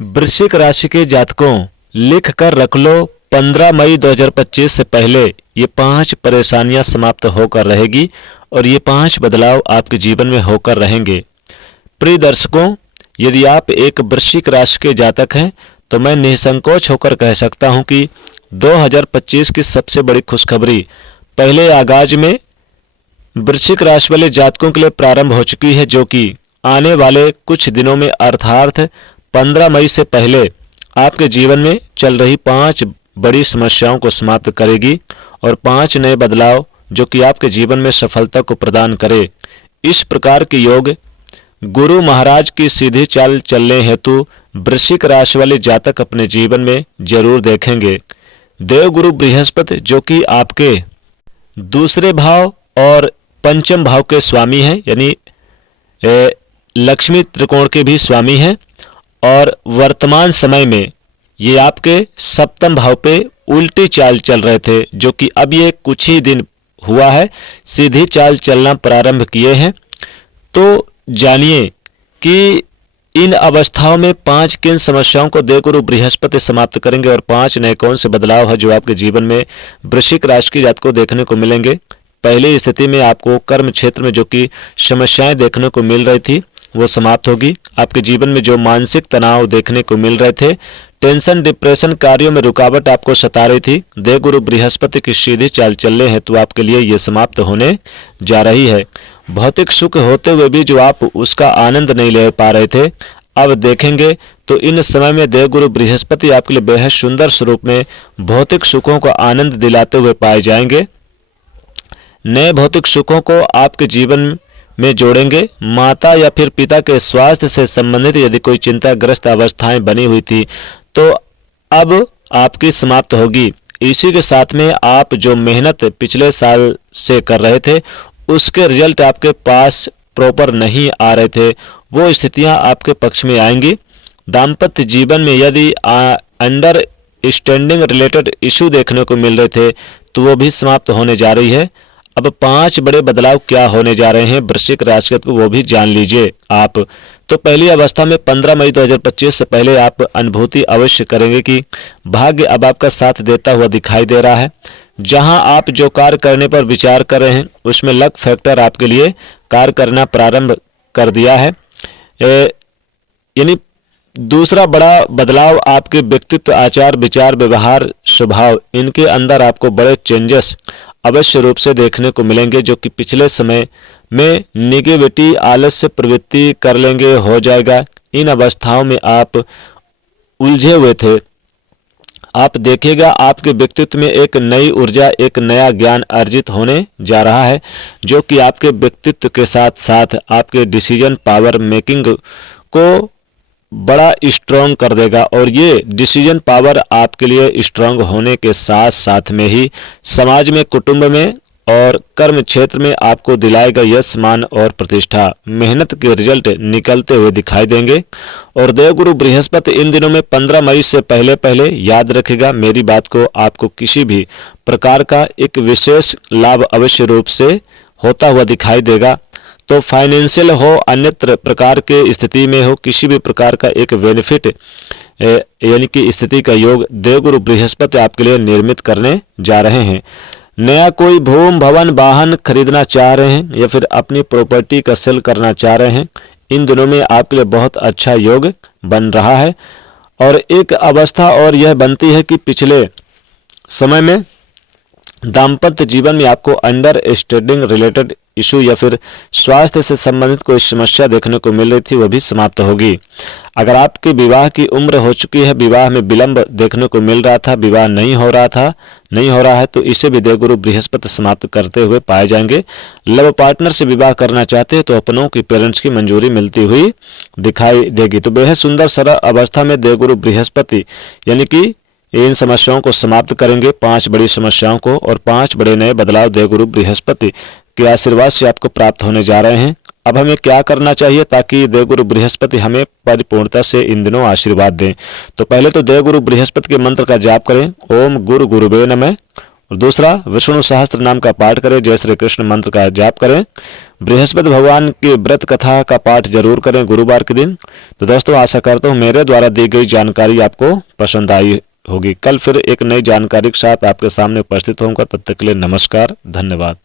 वृश्चिक राशि के जातकों, लिख कर रख लो, 15 मई 2025 से पहले ये 5 परेशानियां समाप्त होकर रहेगी और ये 5 बदलाव आपके जीवन में होकर रहेंगे। प्रिय दर्शकों, यदि आप एक वृश्चिक राशि के जातक हैं तो मैं निसंकोच होकर कह सकता हूं कि 2025 की सबसे बड़ी खुशखबरी पहले आगाज में वृश्चिक राशि वाले जातकों के लिए प्रारंभ हो चुकी है, जो कि आने वाले कुछ दिनों में अर्थात 15 मई से पहले आपके जीवन में चल रही 5 बड़ी समस्याओं को समाप्त करेगी और 5 नए बदलाव जो कि आपके जीवन में सफलता को प्रदान करे। इस प्रकार के योग गुरु महाराज की सीधी चाल चलने हेतु वृश्चिक राशि वाले जातक अपने जीवन में जरूर देखेंगे। देवगुरु बृहस्पति जो कि आपके दूसरे भाव और पंचम भाव के स्वामी हैं, यानी लक्ष्मी त्रिकोण के भी स्वामी हैं, और वर्तमान समय में ये आपके सप्तम भाव पे उल्टी चाल चल रहे थे, जो कि अब ये कुछ ही दिन हुआ है सीधी चाल चलना प्रारंभ किए हैं। तो जानिए कि इन अवस्थाओं में 5 किन समस्याओं को देवगुरु बृहस्पति समाप्त करेंगे और 5 नए कौन से बदलाव है जो आपके जीवन में वृश्चिक राशि की जात को देखने को मिलेंगे। पहली स्थिति में आपको कर्म क्षेत्र में जो कि समस्याएं देखने को मिल रही थी वो समाप्त होगी। आपके जीवन में जो मानसिक तनाव देखने को मिल रहे थे, टेंशन, डिप्रेशन, कार्यों में रुकावट आपको सता रही थी, देवगुरु बृहस्पति की सीधी चाल चलने हेतु तो आपके लिए ये समाप्त होने जा रही है। भौतिक सुख होते हुए भी जो आप उसका आनंद नहीं ले पा रहे थे, अब देखेंगे तो इन समय में देवगुरु बृहस्पति आपके लिए बेहद सुंदर स्वरूप में भौतिक सुखों को आनंद दिलाते हुए पाए जाएंगे। नए भौतिक सुखों को आपके जीवन में जोड़ेंगे। माता या फिर पिता के स्वास्थ्य से संबंधित यदि कोई चिंताग्रस्त अवस्थाएं बनी हुई थी तो अब आपकी समाप्त होगी। इसी के साथ में आप जो मेहनत पिछले साल से कर रहे थे उसके रिजल्ट आपके पास प्रॉपर नहीं आ रहे थे, वो स्थितियां आपके पक्ष में आएंगी। दाम्पत्य जीवन में यदि अंडर स्टैंडिंग रिलेटेड इशू देखने को मिल रहे थे तो वो भी समाप्त होने जा रही है। अब 5 बड़े बदलाव क्या होने जा रहे हैं वृश्चिक राशि को वो भी जान लीजिए आप। तो पहली अवस्था में 15 मई 2025 से पहले आप अनुभूति अवश्य करेंगे कि भाग्य अब आपका साथ देता हुआ दिखाई दे रहा है। जहां आप जो कार्य करने पर विचार कर रहे हैं उसमें लक फैक्टर आपके लिए कार्य करना प्रारंभ कर दिया है। यानी दूसरा बड़ा बदलाव आपके व्यक्तित्व, आचार, विचार, व्यवहार, स्वभाव, इनके अंदर आपको बड़े चेंजेस अवश्य रूप से देखने को मिलेंगे, जो कि पिछले समय में निगेटिविटी, आलस्य प्रवृत्ति कर लेंगे, हो जाएगा। इन अवस्थाओं में आप उलझे हुए थे। आप देखिएगा आपके व्यक्तित्व में एक नई ऊर्जा, एक नया ज्ञान अर्जित होने जा रहा है, जो कि आपके व्यक्तित्व के साथ साथ आपके डिसीजन पावर मेकिंग को बड़ा स्ट्रॉन्ग कर देगा। और ये डिसीजन पावर आपके लिए स्ट्रॉन्ग होने के साथ साथ में ही समाज में, कुटुंब में और कर्म क्षेत्र में आपको दिलाएगा यश, मान और प्रतिष्ठा। मेहनत के रिजल्ट निकलते हुए दिखाई देंगे। और देवगुरु बृहस्पति इन दिनों में 15 मई से पहले पहले याद रखेगा मेरी बात को, आपको किसी भी प्रकार का एक विशेष लाभ अवश्य रूप से होता हुआ दिखाई देगा। तो फाइनेंशियल हो, अन्यत्र प्रकार के स्थिति में हो, किसी भी प्रकार का एक बेनिफिट यानी कि स्थिति का योग देवगुरु बृहस्पति आपके लिए निर्मित करने जा रहे हैं। नया कोई भूमि, भवन, वाहन खरीदना चाह रहे हैं या फिर अपनी प्रॉपर्टी का सेल करना चाह रहे हैं, इन दिनों में आपके लिए बहुत अच्छा योग बन रहा है। और एक अवस्था और यह बनती है कि पिछले समय में दाम्पत्य जीवन में आपको अंडर स्टैंडिंग रिलेटेड इशू या फिर स्वास्थ्य से संबंधित कोई समस्या देखने को मिल रही थी, वह भी समाप्त होगी। अगर आपके विवाह की उम्र हो चुकी है, विवाह में विलंब देखने को मिल रहा था, विवाह नहीं हो रहा है, तो इसे भी देवगुरु बृहस्पति समाप्त करते हुए पाए जाएंगे। लव पार्टनर से विवाह करना चाहते हैं तो अपनों की पेरेंट्स की मंजूरी मिलती हुई दिखाई देगी। तो बेहद सुंदर सरल अवस्था में देवगुरु बृहस्पति यानी कि इन समस्याओं को समाप्त करेंगे, 5 बड़ी समस्याओं को, और 5 बड़े नए बदलाव देवगुरु बृहस्पति के आशीर्वाद से आपको प्राप्त होने जा रहे हैं। अब हमें क्या करना चाहिए ताकि देवगुरु बृहस्पति हमें परिपूर्णता से इन दिनों आशीर्वाद दें? तो पहले तो देवगुरु बृहस्पति के मंत्र का जाप करें। ओम गुरु गुरुवे नमः, और दूसरा, विष्णु सहस्त्र नाम का पाठ करें, जय श्री कृष्ण मंत्र का जाप करें। बृहस्पति भगवान की व्रत कथा का पाठ जरूर करें गुरुवार के दिन। तो दोस्तों, आशा करता हूँ मेरे द्वारा दी गई जानकारी आपको पसंद आई होगी। कल फिर एक नई जानकारी के साथ आपके सामने उपस्थित होऊंगा। तब तक के लिए नमस्कार, धन्यवाद।